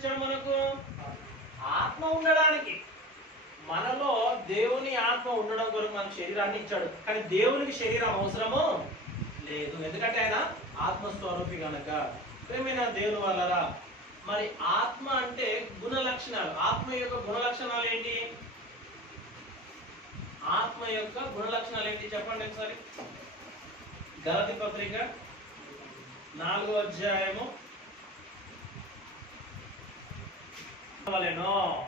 ఇచ్చాడు మనకు? ఆత్మ ఉండడానికి. మనలో దేవుని ఆత్మ ఉండడం కొరకు మన శరీరాన్ని ఇచ్చాడు. కానీ దేవునికి శరీరం అవసరము లేదు. ఎందుకంటే ఆయన ఆత్మస్వరూపి గనక. ప్రేమైన దేవుని వల్లరా మరి ఆత్మ అంటే గుణ లక్షణాలు. ఆత్మ యొక్క గుణ లక్షణాలు ఏంటి? ఆత్మ యొక్క గుణ లక్షణాలు ఏంటి? చెప్పండి ఒకసారి. గలతి పత్రిక నాలుగో అధ్యాయము వలెనో.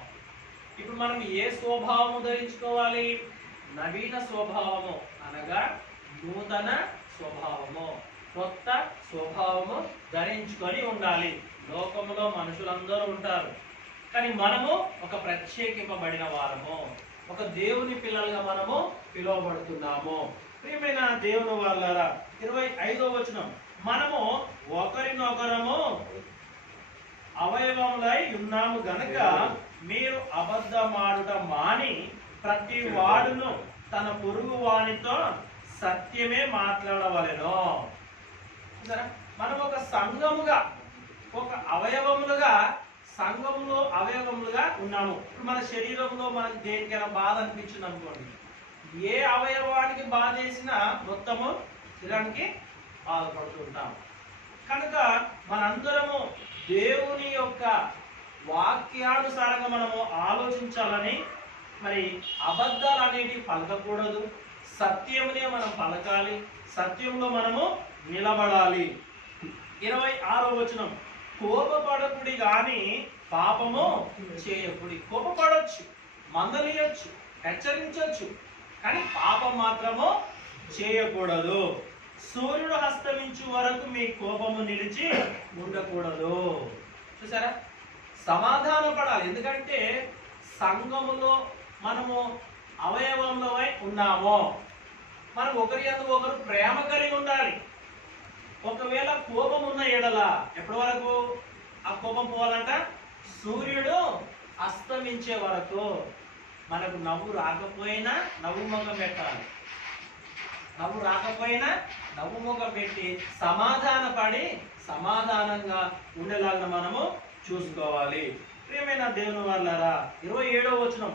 ఇప్పుడు మనం ఏ స్వభావము ధరించుకోవాలి? నవీన స్వభావము అనగా నూతన స్వభావము. కొత్త స్వభావము ధరించుకొని ఉండాలి. లోకములో మనుషులందరూ ఉంటారు. కానీ మనము ఒక ప్రత్యేకింపబడిన వారము. ఒక దేవుని పిల్లలుగా మనము పిలువబడుతున్నాము. ప్రియమైన దేవుని వాళ్ళరా ఇరవై ఐదో వచనం. మనము ఒకరినొకరము అవయవములై ఉన్నాము గనక మీరు అబద్ధమాడుట మాని ప్రతి వాడును తన పొరుగు వానితో సత్యమే మాట్లాడవలెను? మనం ఒక సంఘముగా ఒక అవయవములుగా సంఘములో అవయవములుగా ఉన్నాము. ఇప్పుడు మన శరీరంలో మనకి దేనికైనా బాధ అనిపించింది అనుకోండి. ఏ అవయవానికి బాధ వేసినా మొత్తము శరీరానికి బాధపడుతుంటాం కనుక మనందరము యొక్క వాక్యానుసారంగా మనము ఆలోచించాలని మరి అబద్ధాలు అనేవి పలకకూడదు. సత్యమునే మనం పలకాలి. సత్యంలో మనము నిలబడాలి. ఇరవై ఆరో వచనం. కోపపడకుడి కానీ పాపము చేయకుడి. కోపపడచ్చు మందలియొచ్చు హెచ్చరించవచ్చు కానీ పాపం మాత్రము చేయకూడదు. సూర్యుడు హస్తమించు వరకు మీ కోపము నిలిచి ఉండకూడదు. చూసారా? సమాధాన పడాలి ఎందుకంటే సంఘములో మనము అవయవంలో ఉన్నాము మనం ఒకరి అందు ఒకరు ప్రేమ కలిగి ఉండాలి. ఒకవేళ కోపం ఉన్న ఎడల ఎప్పటి వరకు ఆ కోపం పోవాలంట? సూర్యుడు అస్తమించే వరకు మనకు నవ్వు రాకపోయినా నవ్వు ముఖం పెట్టాలి. నవ్వు రాకపోయినా నవ్వు ముఖం పెట్టి సమాధాన పడి సమాధానంగా ఉండేలాగా మనము చూసుకోవాలి. ప్రియమైన దేవుని వాళ్ళారా ఇరవై ఏడవ వచనం.